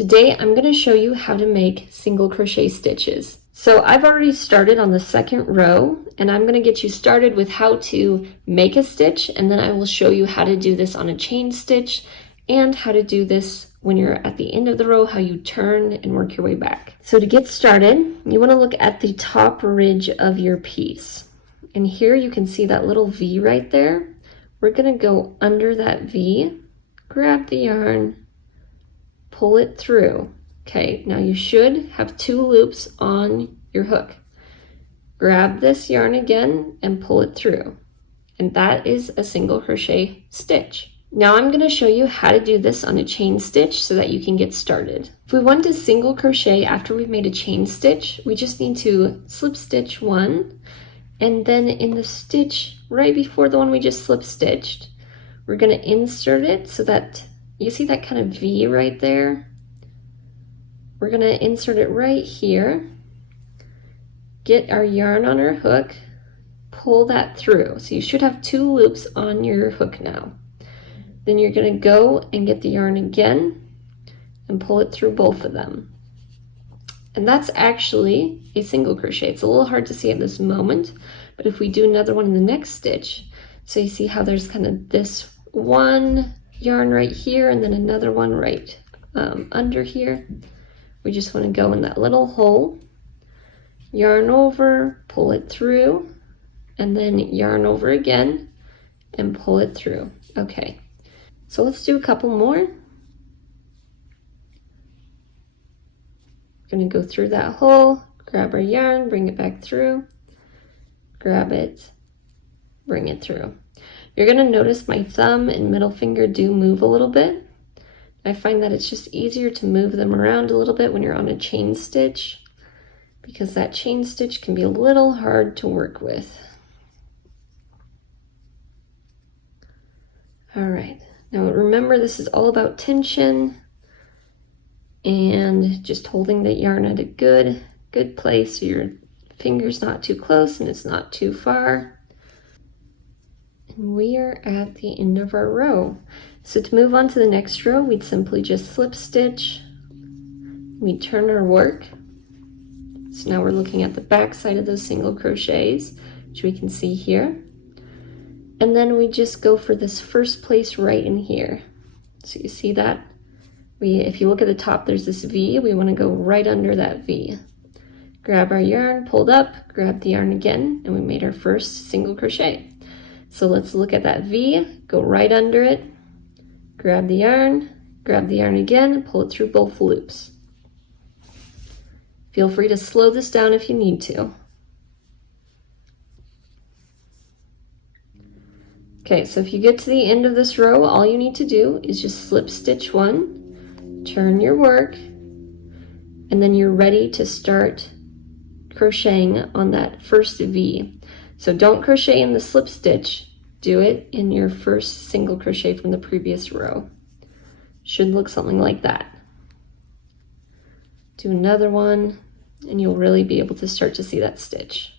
Today I'm going to show you how to make single crochet stitches. So I've already started on the second row, and I'm going to get you started with how to make a stitch, and then I will show you how to do this on a chain stitch and how to do this when you're at the end of the row, how you turn and work your way back. So to get started, you want to look at the top ridge of your piece. And here you can see that little V right there. We're going to go under that V, grab the yarn, pull it through. Okay, now you should have 2 loops on your hook. Grab this yarn again and pull it through. And that is a single crochet stitch. Now I'm going to show you how to do this on a chain stitch so that you can get started. If we want to single crochet after we've made a chain stitch, we just need to slip stitch 1, and then in the stitch right before the one we just slip stitched, we're going to insert it so that you see that kind of V right there. We're going to insert it right here, get our yarn on our hook, pull that through. So you should have 2 loops on your hook now. Then you're going to go and get the yarn again and pull it through both of them. And that's actually a single crochet. It's a little hard to see at this moment, but if we do another one in the next stitch, so you see how there's kind of this one yarn right here and then another one right under here. We just want to go in that little hole, yarn over, pull it through, and then yarn over again and pull it through. Okay, so let's do a couple more. We're going to go through that hole, grab our yarn, bring it back through, grab it, bring it through. You're going to notice my thumb and middle finger do move a little bit. I find that it's just easier to move them around a little bit when you're on a chain stitch, because that chain stitch can be a little hard to work with. All right, now remember this is all about tension and just holding the yarn at a good place so your finger's not too close and it's not too far. And we are at the end of our row. So to move on to the next row, we'd simply just slip stitch. We turn our work. So now we're looking at the back side of those single crochets, which we can see here. And then we just go for this first place right in here. So you see that? If you look at the top, there's this V. We want to go right under that V. Grab our yarn, pulled up, grab the yarn again, and we made our first single crochet. So let's look at that V, go right under it, grab the yarn again, and pull it through both loops. Feel free to slow this down if you need to. Okay, so if you get to the end of this row, all you need to do is just slip stitch 1, turn your work, and then you're ready to start crocheting on that first V. So don't crochet in the slip stitch, do it in your first single crochet from the previous row. Should look something like that. Do another one, and you'll really be able to start to see that stitch.